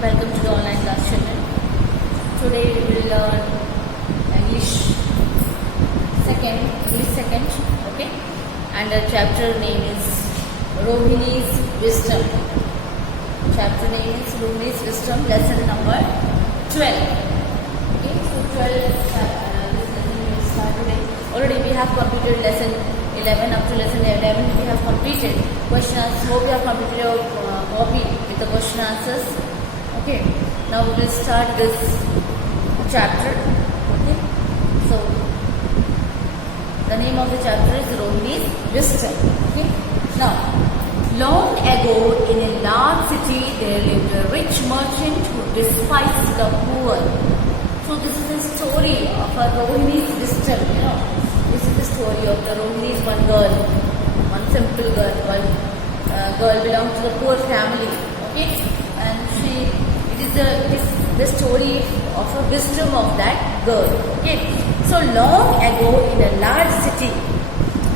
Welcome to the online class channel. Today we will learn English second, okay? And the chapter name is Rohini's Wisdom. Chapter name is Rohini's Wisdom, lesson number 12. Okay, so 12 this lesson we will start today. Already we have completed lesson 11 up to lesson 11 we have completed. Questions, hope you have completed your copy with the question answers. Okay, now we will start this chapter. Okay, so the name of the chapter is Rohini's Wisdom. Okay, now long ago in a large city there lived a rich merchant who despised the poor. So this is the story of a Rohini's Wisdom. You know, this is the story of the Rohini's one girl, one simple girl. One girl belongs to the poor family. Okay, and it is the story of a wisdom of that girl. Okay, so long ago in a large city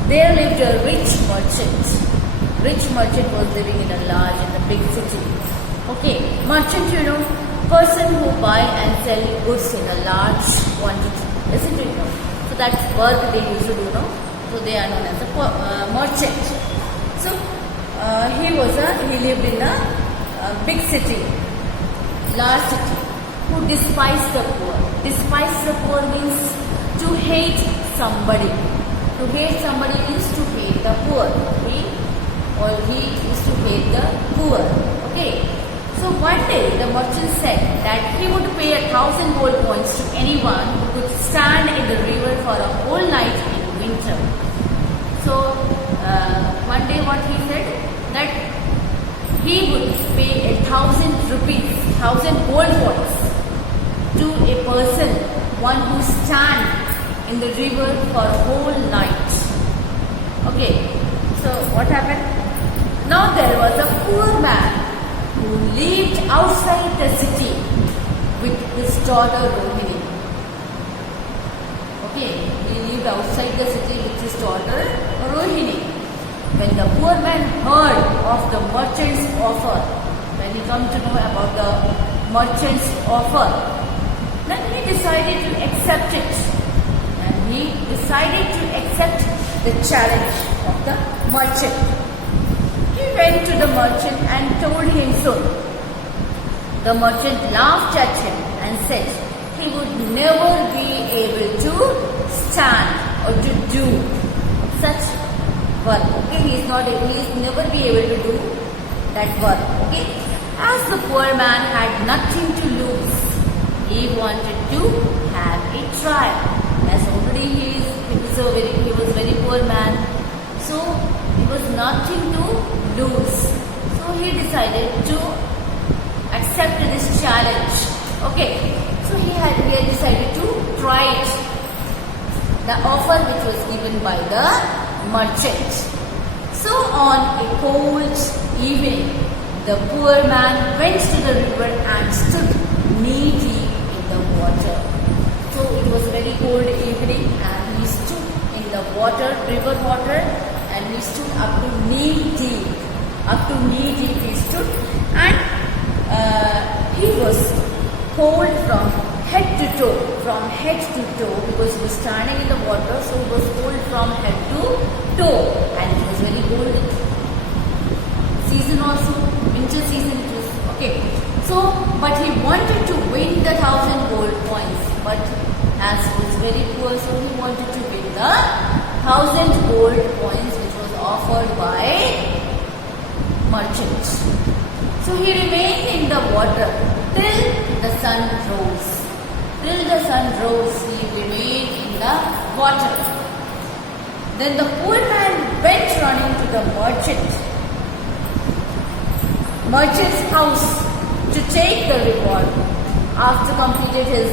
there lived a rich merchant. Rich merchant was living in a big city. Okay, merchant, you know, person who buy and sell goods in a large quantity, isn't it? So that's work they used to do, no? So they are known as a merchant. So he lived in a big city, large city, who despised the poor. Despise the poor means to hate somebody. To hate somebody means to hate the poor. He used to hate the poor. Okay. So one day the merchant said that he would pay 1,000 gold coins to anyone who could stand in the river for a whole night in winter. So one day what he said, that he would pay 1,000 rupees, 1,000 gold coins to a person, one who stand in the river for a whole night. Okay, so what happened? Now there was a poor man who lived outside the city with his daughter Rohini. Okay, he lived outside the city with his daughter Rohini. When the poor man heard of the merchant's offer, when he came to know about the merchant's offer, then he decided to accept it. And he decided to accept the challenge of the merchant. He went to the merchant and told him so. The merchant laughed at him and said he would never be able to stand or to do such work. Okay, he is never be able to do that work. Okay, as the poor man had nothing to lose, he wanted to have a trial. As already he was very poor man, so he was nothing to lose. So he decided to accept this challenge. Okay, so he had decided to try it. The offer which was given by the merchant. So on a cold evening, the poor man went to the river and stood knee deep in the water. So it was a very cold evening and he stood in the water, river water, and he stood up to knee deep. Up to knee deep he stood, and he was cold from head to toe. From head to toe, because he was standing in the water, so he was cold from head to toe, and it was very cold season also, winter season it was. Okay, so but he wanted to win the 1,000 gold coins, but as he was very poor, so he wanted to win the 1,000 gold coins which was offered by merchant. So he remained in the water till the sun rose. Till the sun rose, he remained in the water. Then the poor man went running to the merchant's house to take the reward. After completed his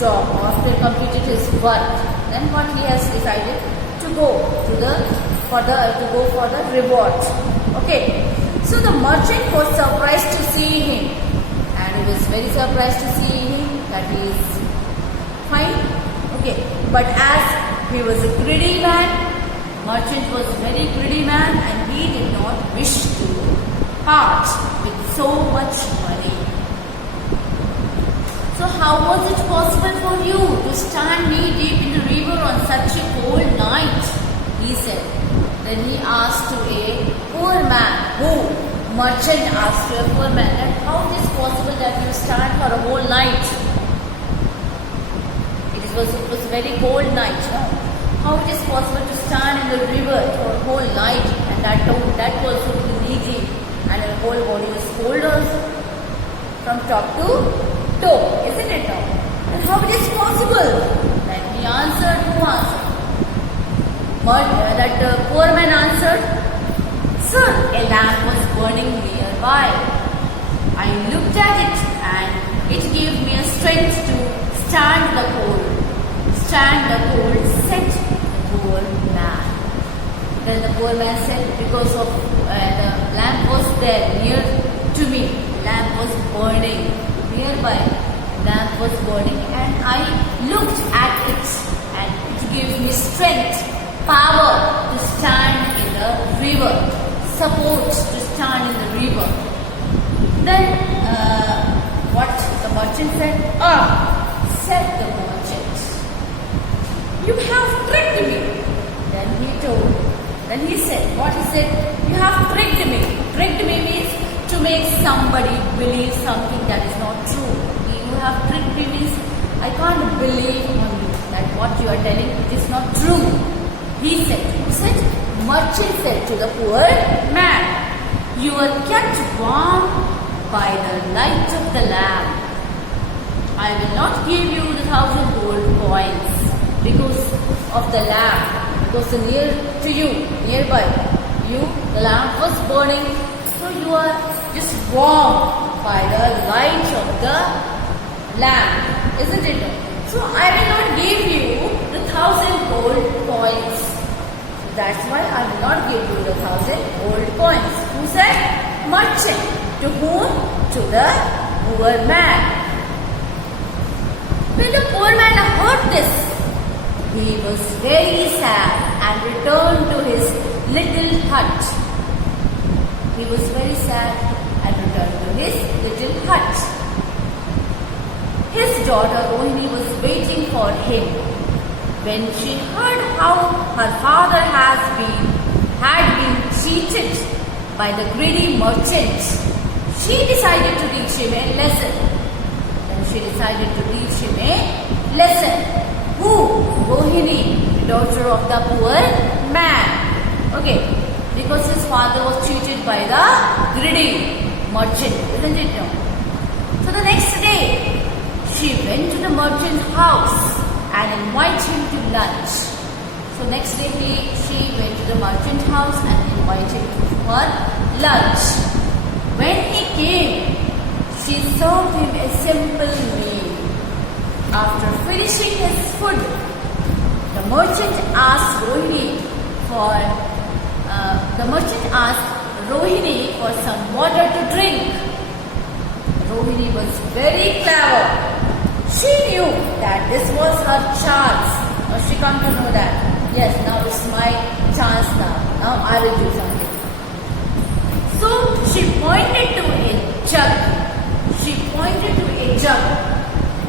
job, after completed his work, then what he has decided to go for the reward. Okay. So the merchant was surprised to see him, and he was very surprised to see him that he is fine. Okay, but as he was a greedy man, merchant was a very greedy man, and he did not wish to part with so much money. So how was it possible for you to stand knee deep in the river on such a cold night? He said. Then he asked to a poor man. Who? Merchant asked to a poor man that how it is possible that you stand for a whole night? It was a very cold night. No? How it is possible to stand in the river for a whole night, and that was the knee deep, and your whole body was cold also from top to toe, isn't it now? And how it is possible? Then he answered. Who answered? That poor man answered, Sir, a lamp was burning nearby. I looked at it and it gave me a strength to stand the cold, said the poor man. Then the poor man said, because of the lamp was there near to me, the lamp was burning nearby, the lamp was burning, and I looked at it and it gave me strength, power to stand in the river, support to stand in the river. Then what the merchant said? Said the merchant, you have tricked me. Then he said, what he said? You have tricked me. Tricked me means to make somebody believe something that is not true. You have tricked me means I can't believe on you that what you are telling is not true. He said, merchant said to the poor man, you are kept warm by the light of the lamp. I will not give you the 1,000 gold coins because of the lamp. Because nearby you, the lamp was burning, so you are just warm by the light of the lamp, isn't it? So I will not give you the 1,000 gold coins. That's why I will not give you the 1,000 gold coins. Who said? Merchant. To whom? To the poor man. When the poor man heard this, he was very sad and returned to his little hut. He was very sad and returned to his little hut. His daughter Rohini was waiting for him. When she heard how her father had been cheated by the greedy merchant, she decided to teach him a lesson. Who? Rohini, daughter of the poor man. Okay, because his father was cheated by the greedy merchant, isn't it? No? So the next day, she went to the merchant's house and invited him to lunch. So next day, she went to the merchant's house and invited him for lunch. When he came, she served him a simple meal. After finishing his food, the merchant asked Rohini for some water to drink. Rohini was very clever. She knew that this was her chance. Or she come to know that, yes, now it's my chance now. Now I will do something. So she pointed to a jug.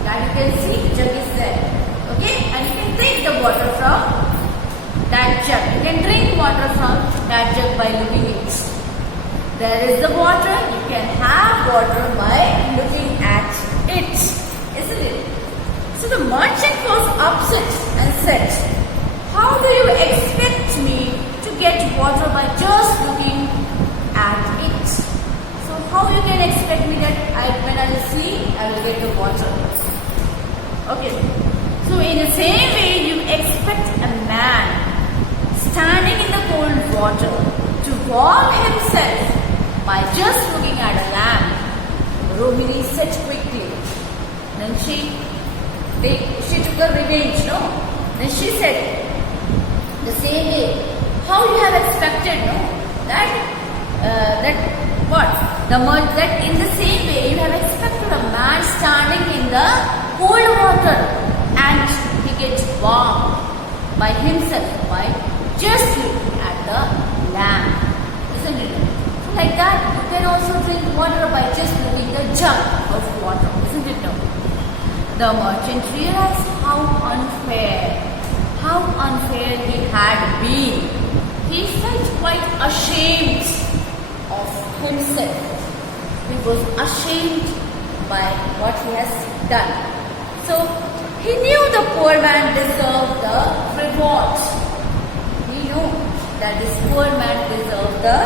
That you can see the jug is there. Okay? And you can take the water from that jug. You can drink water from that jug by looking at it. There is the water. You can have water by looking at it. Isn't it? So the merchant was upset and said, how do you expect me to get water by just looking at it? So how you can expect me that when I will see, I will get the water? Okay. So in the same way, you expect a man standing in the cold water to warm himself by just looking at a lamp. Rohini said quickly. Then she took her revenge, no? Then she said, the same way, how you have expected, no? That in the same way you have expected a man standing in the cold water and he gets warm by himself by just looking at the lamp, isn't it? So like that, you can also drink water by just looking at the jug of water, isn't it? No? the merchant realized how unfair he had been. He felt quite ashamed of himself. He was ashamed by what he has done. So he knew the poor man deserved the reward. He knew that this poor man deserved the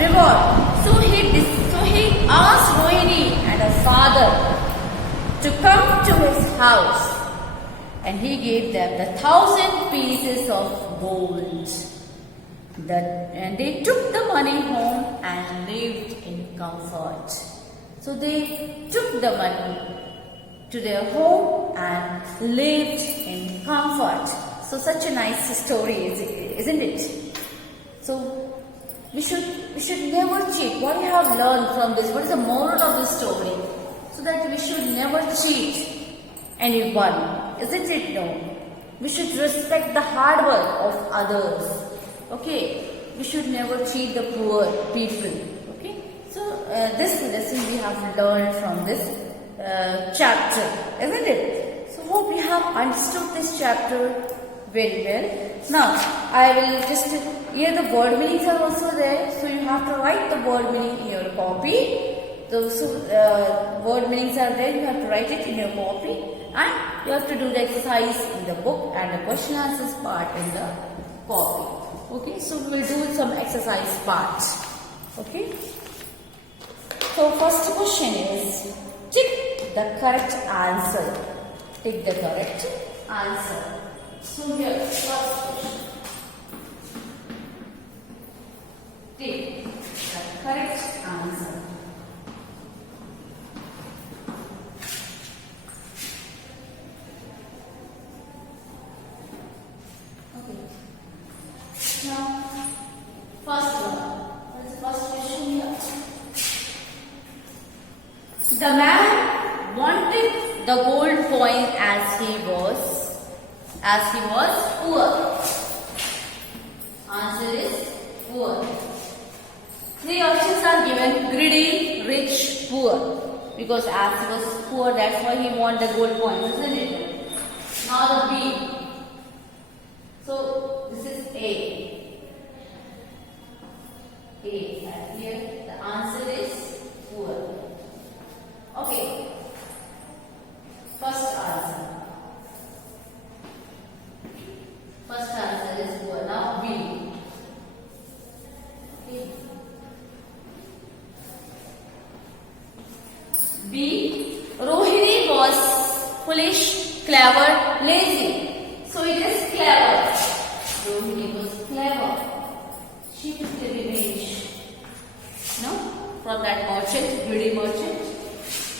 reward. So he asked Rohini and her father to come to his house, and he gave them the 1,000 pieces of gold. And they took the money home and lived in comfort. So they took the money to their home and lived in comfort. So such a nice story, isn't it? So we should never cheat. What we have learned from this? What is the moral of this story? So that we should never cheat anyone, isn't it? No. We should respect the hard work of others. Okay. We should never cheat the poor people. Okay. So this lesson we have learned from this chapter, isn't it? So hope we have understood this chapter very well. Now I will just here the word meanings are also there. So you have to write the word meaning in your copy. So word meanings are there, you have to write it in your copy, and you have to do the exercise in the book and the question answers part in the copy. Okay, so we will do some exercise part. Okay, so first question is tick the correct answer. Tick the correct answer. So here first question, tick the correct answer. Now, first one. What is the first question here? The man wanted the gold coin as he was poor. Answer is poor. Three options are given: greedy, rich, poor. Because as he was poor, that's why he wanted the gold coin, isn't it? Now the B. So this is A. And here the answer is poor. Okay. First answer. First answer is poor. Now B. Okay. B. Rohini was foolish, clever, lazy. So it is clever. Rohini was clever. She took the revenge, no, from that merchant, greedy merchant.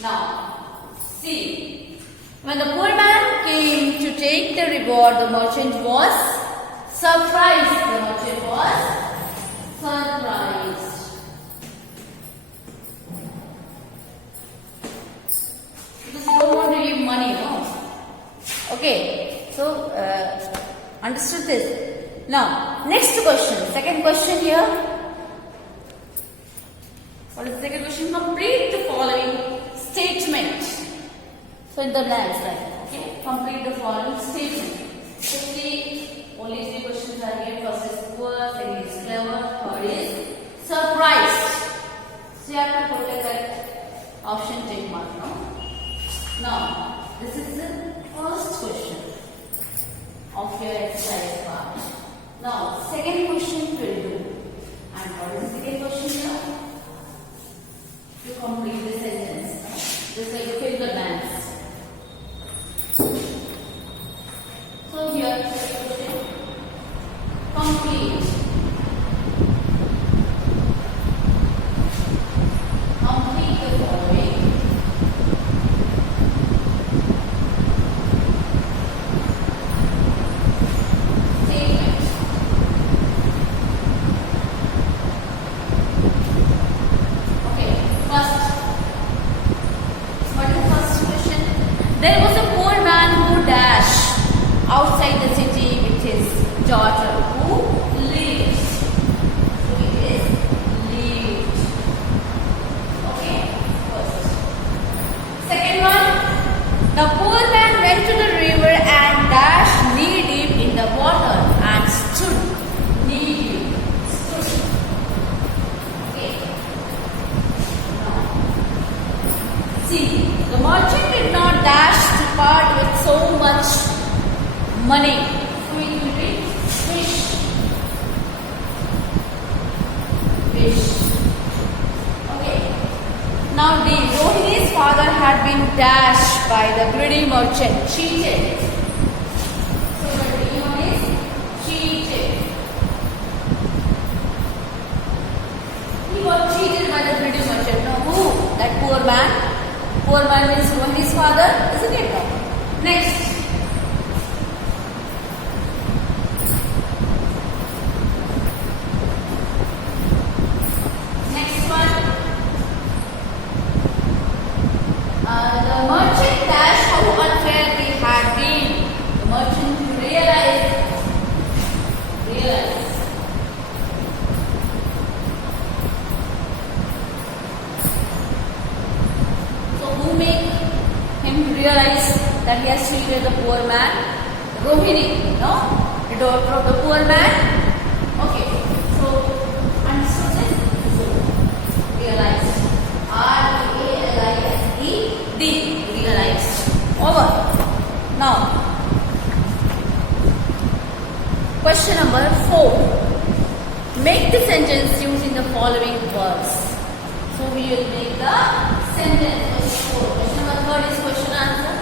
Now, see, when the poor man came to take the reward, the merchant was surprised. The merchant was surprised. Because you don't want to give money, no? Okay, so understood this. Now, next question. Second question here. What is the second question? Complete the following statement. So, in the blanks, right? Okay. Complete the following statement. So, see, only three questions are here. First is poor, second is clever, third is surprised. So, you have to put a correct option tick mark, no? Now, this is the first question of your exercise part. Now, second question will do. And what is the second question here? To complete the sentence. Just like fill the blanks. So here, second question. Complete. Complete the following. There was a poor man who dashed outside the city with his daughter who lived. So it is lived. Okay, first. Second one, the poor man See, the merchant did not dash to part with so much money. So we will read fish. Fish. Okay. Now D. Rohini's father had been dashed by the greedy merchant. Cheated. So the D one is cheated. He got cheated by the greedy merchant. Now who? That poor man. Poor man means Rohini's father, isn't it? Next. Next one. The merchant dashed how unfair he had been. The merchant realized. Realize that he has treated the poor man. Rohini, no? The daughter of the poor man. Okay. So, understood this? So, realized. R-E-A-L-I-S-E-D. Realized. Over. Now, question number 4. Make the sentence using the following verbs. So, we will make the sentence. Question number 3 is question answer.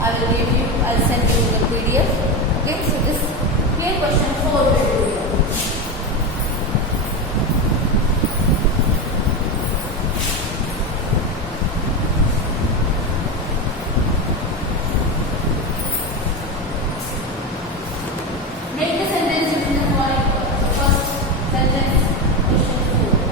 I will give you, I'll send you the PDF. Okay, so this here question 4 will do here. Make the sentence using the following words. So first sentence, question 4.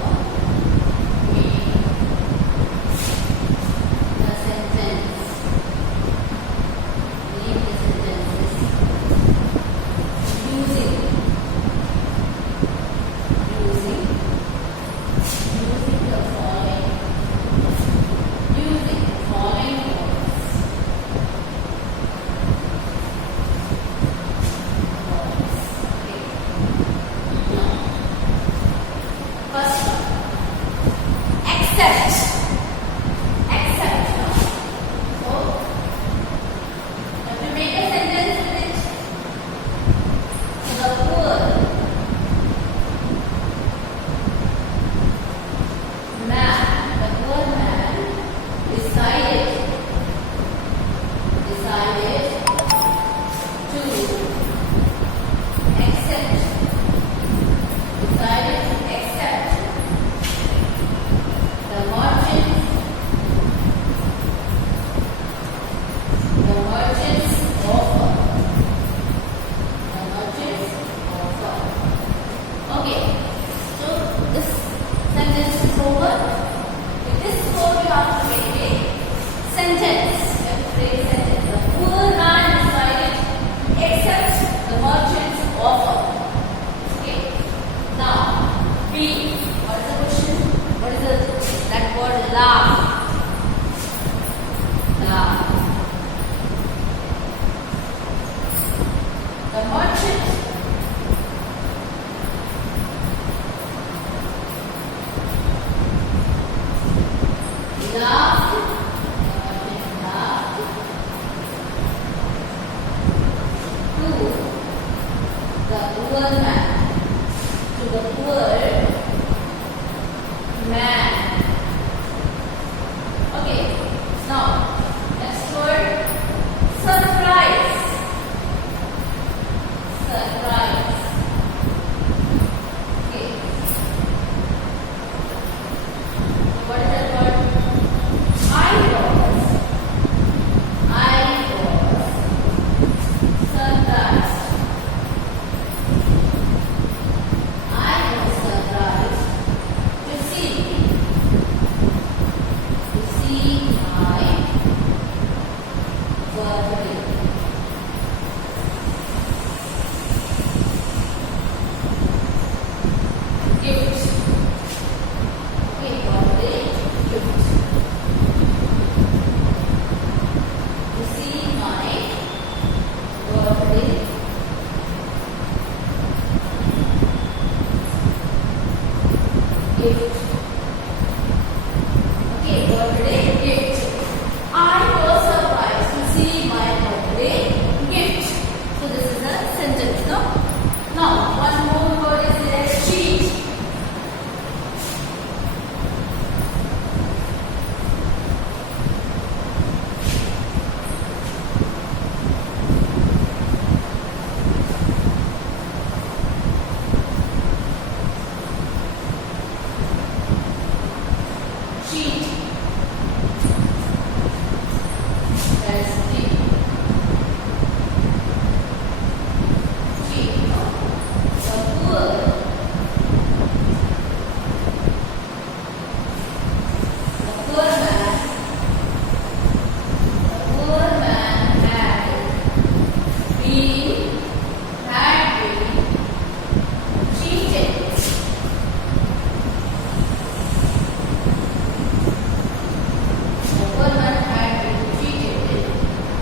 poor man had been cheated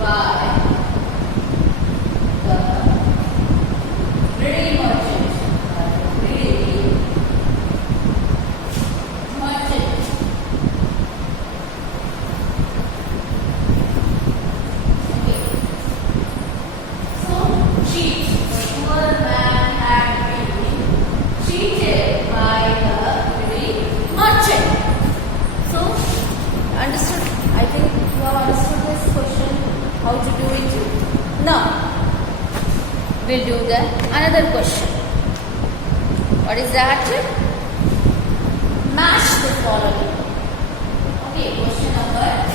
by the greedy merchant. Greedy merchant. Okay. So, cheat. The poor man had been cheated by the greedy merchant. So, understood? I think you have understood this question, how to do it. Now, we'll do the another question. What is that? Match the following. Okay, question number